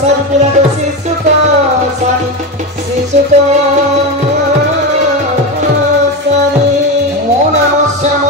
सारी पिला दो शिशु को सारी शिशु को सारी मो नमः श्याम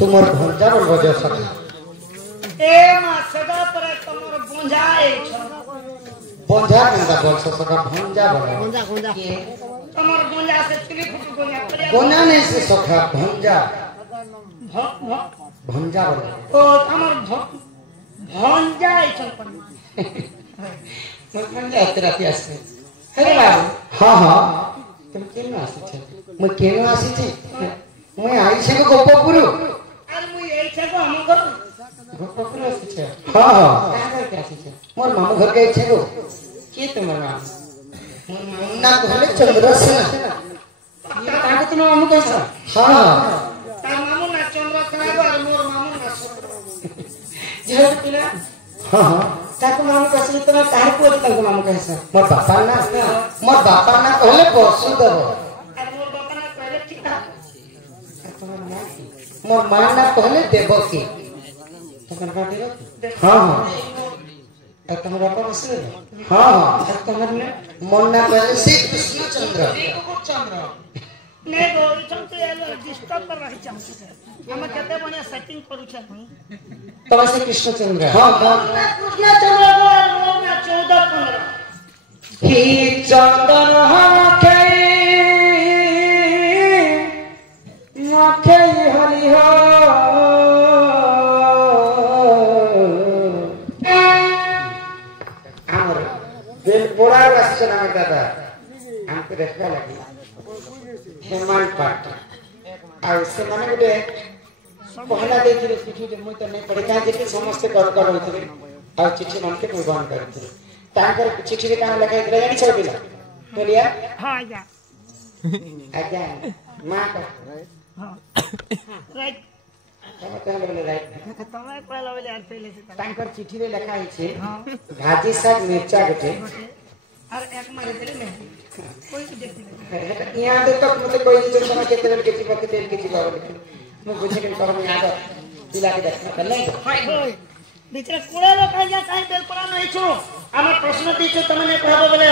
तुमर भंजा बजे सका ए मा सदा पर तमर बुंजाए छ बुंजा कंदा बोल सका भंजा बने बुंजा बुंजा के तमर बुंजा से चिली फुट गोया गोना नहीं से सका भंजा भंजा बने ओ तमर भंजाए छ मन भंजा तेरा प्यास से अरे बाबू हां हां तुम केन आसी छ मैं केन आसी थी मैं आई से को गोपपुरु अरे मुई एई छ को हम घर गोपपुरु आसी छ हां हां कहां के आसी छ मोर मामू घर के छ को के तुमर नाम मोर मामू ना कहले चंद्रसेन ये ताको तुम मामू कैसा हाँ ता मामू ना चंद्र खाबो और मोर मामू ना शुक्र झड़ पिला हाँ ताको मामू कैसे इतना काहे को ताको मामू कैसा मोर बापा ना कहले वसुदेव और मोर बापा ना कहले ठीक था मोर मां ना कहले देवकी तकर का देवकी हां तुम्हारा बापा वसुदेव हां तुम्हारे ने मोर ना कहले श्री कृष्णचंद्र ने गो चंते एलो डिस्टर्ब कर रही चाहू हम केते बढ़िया सेटिंग करू छ तब से कृष्णचंद्र हां कृष्णचंद्र को मोर ना 14-15 ही चंदन हके मखे हरि हो आमर दिल बड़ा रचना में दादा हमको देखा लगी हेमान पाट आ से माने गुटे पहला देखि चिठी जे मुई त नै पढे का जे समस्त कर होइतले आ चिठी मन के भगवान करथि ताकर चिठी रे का लिखा इतला जानि छ बिना बोलिया हां जा आज्ञा मां का हां राइट हम कहले बोले राइट तमे पहला बोले यार पहले से ताकर चिठी रे लिखा है छे भाजी साग मिर्चा गटे और एक मारे तेरे में कोई भी देख ले यहाँ तो मतलब कोई चीज समझ के तेल के चिपक तेल के चिपक मैं बुझे के कर में आ दिला के देखना कर नहीं हाय होय बिचारा कोड़ा लोग आ काई बेल पड़ा नहीं छु हमर प्रश्न दीछो तमने कहबो बोले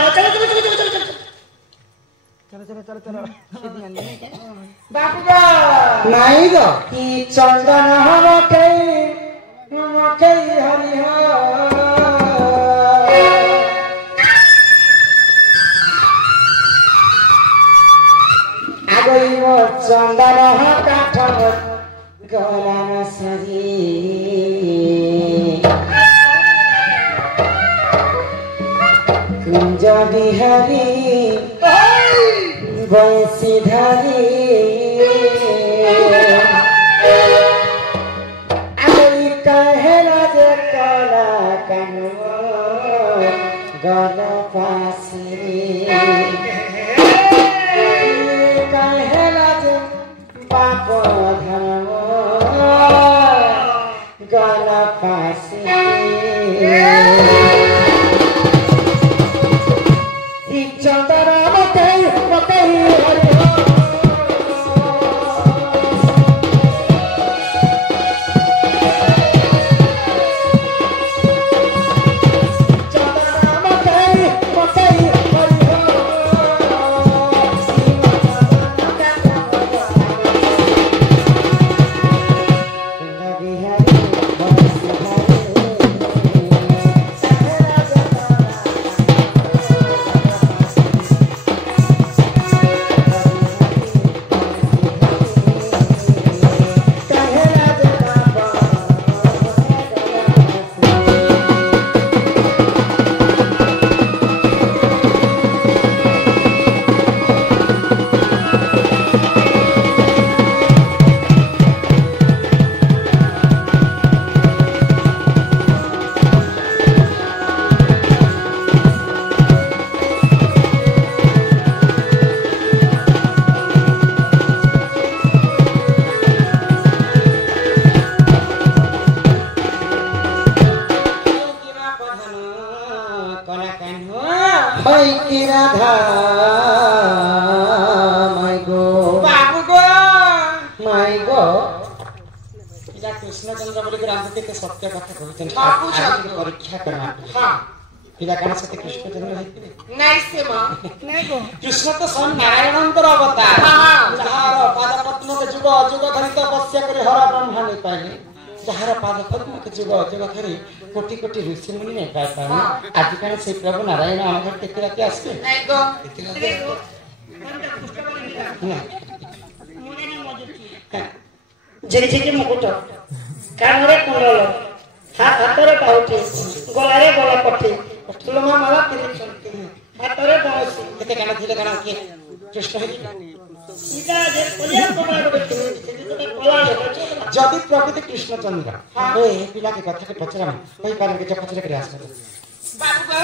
चलो बाबू बा नहीं गो कि चंदन हम के हरि हो चंदन काठ गला सरी कुंज बिहारी बंसी धारी आई कहला जे कला कनु गल पासरी बाप धर्म गल पासी चंदन मते हरि हो कृष्णचंद्र बोले ग्राम के सत्य कथा कहते हैं परीक्षा करना हां पिला कान सते कृष्णचंद्र हेतिले नहीं से मां नहीं गो कृष्ण तो स्वयं नारायणंकर अवतार हां जहार पाद पद्म के जुग जुग धरि तपस्या करे हर ब्रह्मा नहीं पाइले जहार पाद पद्म के जुग जुग धरि कोटि कोटि ऋषि मुनि नहीं पाइ पाए आज कान से प्रभु नारायण हम घर के रात आसे नहीं गो नहीं गो मन का पुस्तक मिला मुने ने मौजूद जेरे जेरे मुकुट कानरे कुंडल हातरे पाउटी गलारे गला पट्टी तुलमा माला पिनी हातरे बंसी केते कान थिले कान के कृष्ण सीधा जे कोलिया कोमरा को कोला जदि प्रकृति कृष्णचंद्र ए पिला के कथा के पचरा कोई कारण के पचरा के आस बाबू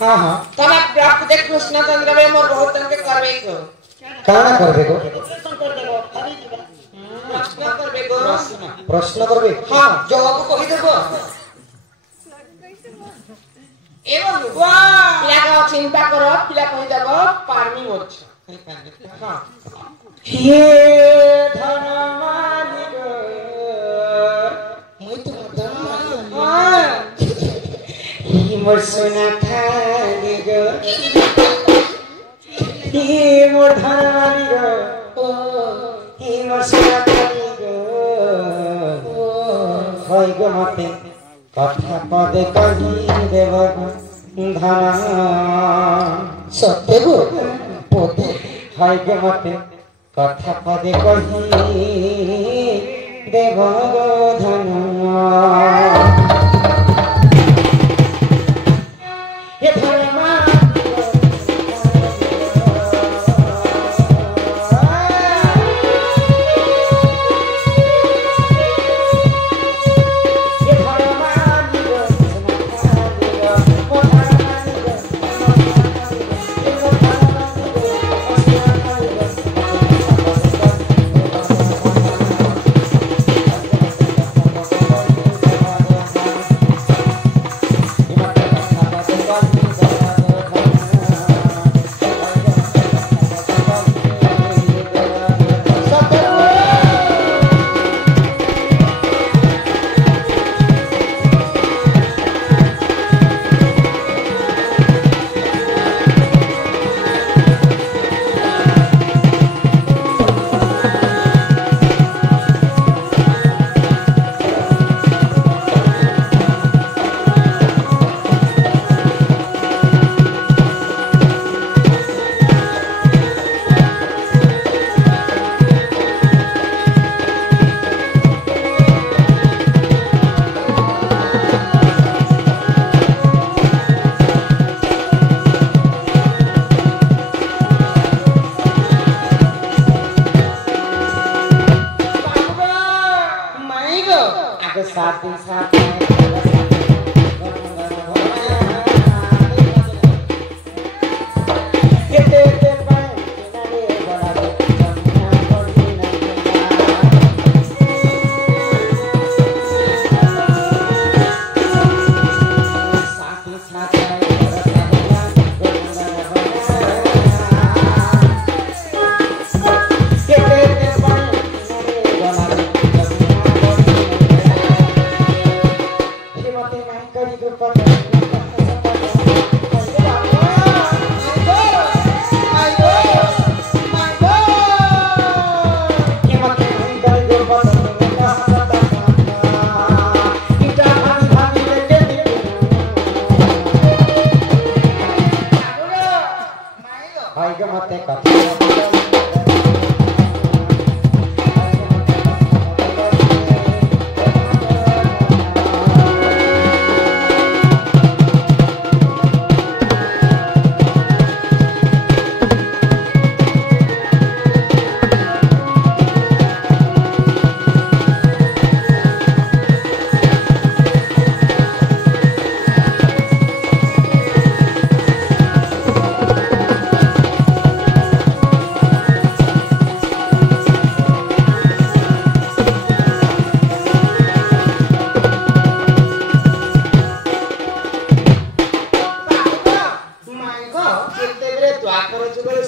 हां हां तब आप प्रकृति कृष्णचंद्र में मोर बहुत तंग करबे को काना करबे गो ऑपरेशन कर देबो खाली जीवा प्रश्न करबे गो प्रश्न करबे हां जवाब कहि देबो एवं पिला का चिंता करो पिला कहि देबो पानी होछ हां हे धन मालिक मुई तो धन मालिक हां ही मोर सोना थाली गो ही मोर धन मालिक ओ ही मोर सोना थाली गो होय गो मते कथा पदे कहि देव धन सत्य गो पोते हाय गो मते कथा पदे कहि देव धन हे धर्मा साथ साथ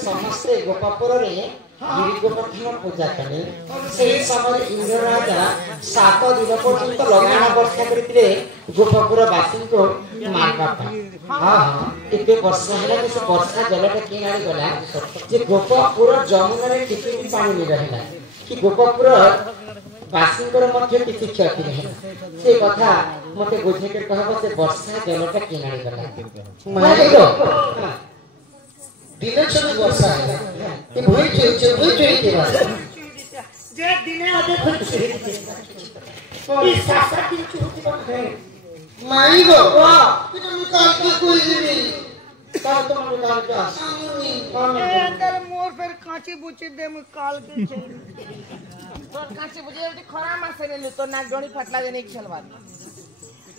समस्ते गोपापुर गिरी गोवर्धन पूजा कले से समय इंद्र राजा 7 दिन पर्यंत लगाना वर्षा करते गोपापुर वासी को मारवा हां एते वर्षा होला से वर्षा जलटा किनारे गला जे गोपापुर जमुना रे टिपी पानी नि रहला कि गोपापुर वासी को मध्य किछि क्षति नहीं से कथा मते बुझे के कहबो से वर्षा जलटा किनारे गला मारे दिन छन वर्षा है ये भई के बात जे दिने आदे खुद ई सासा की छुट्टी बन है माई गो तू निकाल के कोई नहीं तब तो मन निकाल के ए अंदर मोर फिर कांची बुची दे मु काल के छे तो कांची बुझे खरा मासे ले तो नाक डोणी फटला देने की सलवार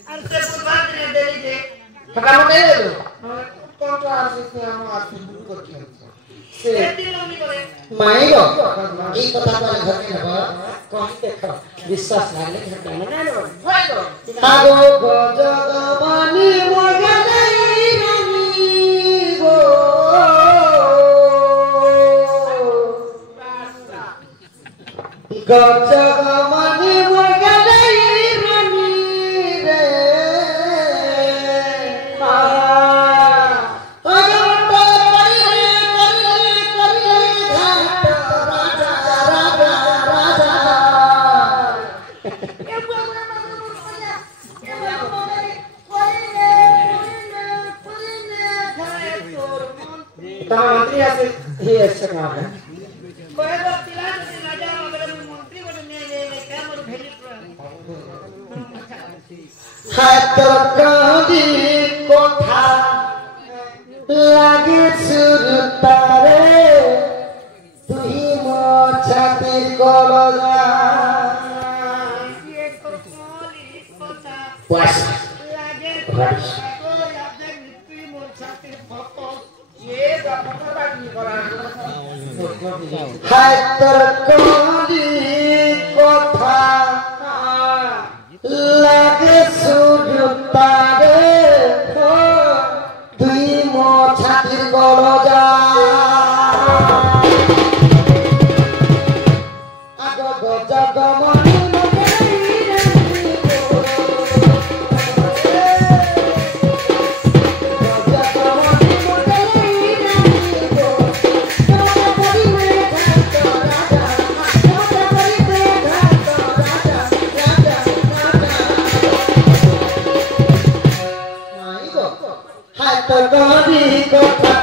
अरे ते बुधवार ने दे दे फटाफट दे दो कौन तो आसे से हम आसे को खेल से माइरो এই কথা বলে ঘরে নেব कहीं देखो विश्वास नहीं घर में नहीं लो আগো গজগমনি মগলাই রানী গো গজগমনি মগলাই রানী রে मंत्री ऐसे ही अच्छा काम है হাত কাঁদি কথা লাগে সুরতারে তুই মছাতির গলগা ওয়াস রাইস হাত কাঁদি কথা লাগে সুরতারে তুই মছাতির গলগা আগো গজগমনি হাত কাঁদি কথা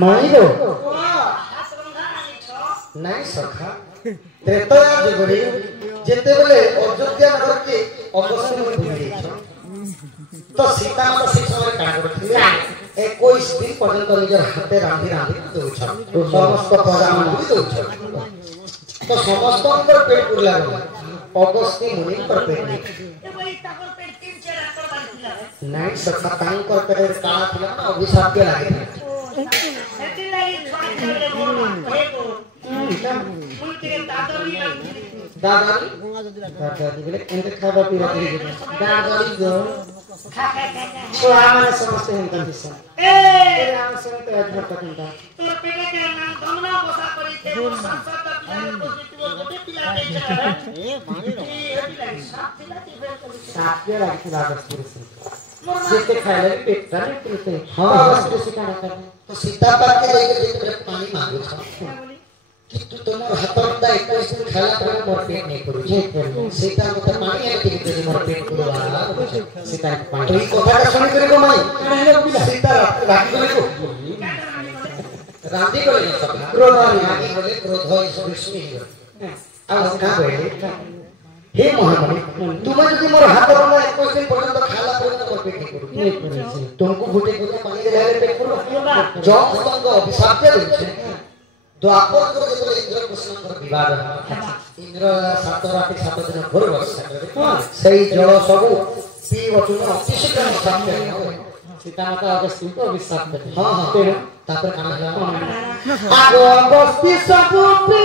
माइरो नहीं सखा त्रेतया जुगरे जेते बेले अयोध्या नगर के अगस्त में भूमि तो सीता माता से समय काम करथिले 21 दिन पर्यंत निजर हाथे रांधी रांधी दउछ समस्त प्रजा मान दउछ तो समस्त अंदर पेट पुरला अगस्ती मुनि पर पेट नहीं सखा तांकर पेट काला थिला ना अभिशाप के लागे दादारी दादारी बोले एंते खाबा पीरा करी दादारी गो छोरा माने समस्ते हम कंदिसा ए राम संत अधर तकंदा तोर पेटे के नाम दमना बसा करी ते संसद पिला तो जितबो गोटे पिला दे छ ए माने रो साफ पिला ती फेर करी साफ के लागी लागस पुरुष जेते खाइले पेट भरे पुरुष हां बस पुरुष का कर तो सीता पर के लेके जेते पानी मांगो छ कि तू तोमर हातरंदा 21 दिन खाला पर मोर पेट नहीं करू जे सीता को पानी आके दे मोर पेट करवा सीता को पानी तो ई कथा सुनि करे को माई सीता राखी करे को रांधी करे सब क्रोध रानी बोले क्रोध होई विष्णु आ का बोले हे महामणि तुम यदि मोर हातरंदा 21 दिन पर्यंत खाला पर पेटे करू तुमको फुटे को पानी दे ले पेट करू जो तुमको अभिशाप दे द्वापर को जो इंद्र कृष्ण को विवाद इंद्र 7 रात 7 दिन घोर वर्षा करे सही जल सब पी वचन अतिशीघ्र अभिशाप दे सीता माता अगस्ती को अभिशाप दे हां तेरे तापर कान है आगो अगस्ती सब पी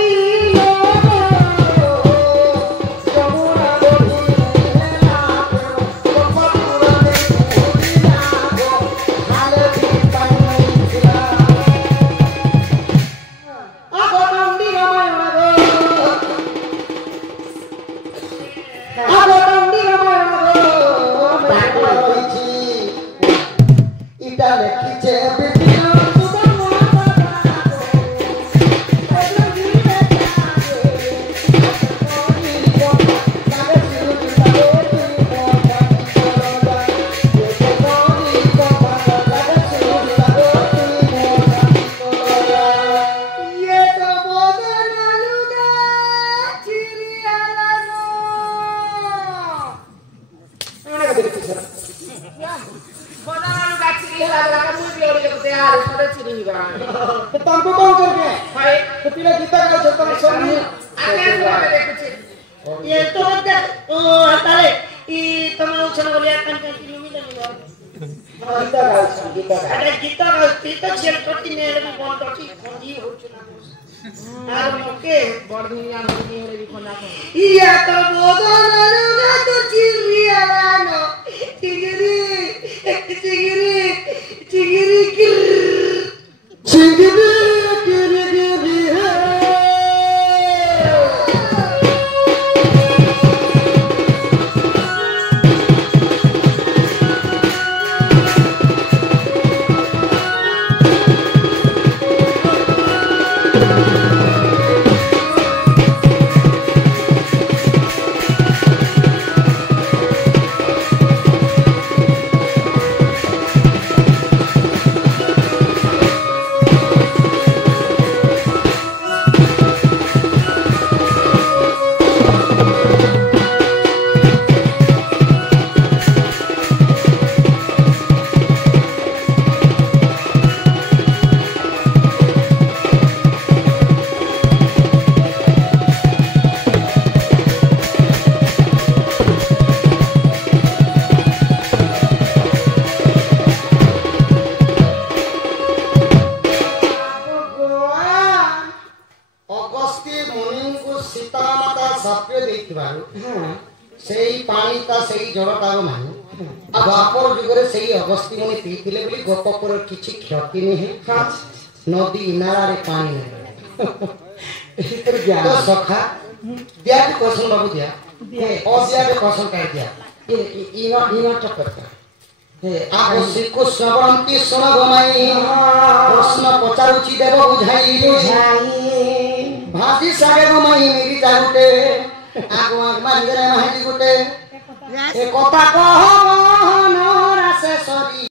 नदी नाला रे पानी तो सखा दिया के क्वेश्चन बाबू दिया दिया के क्वेश्चन कर दिया इना टक्कर हे आवश्य को श्रवणंती सुन गमाई प्रश्न पचारुची देव बुझाई भासी सागे गमाई मेरी जागुटे आगो आग मारी रे माही गुटे ए कथा कह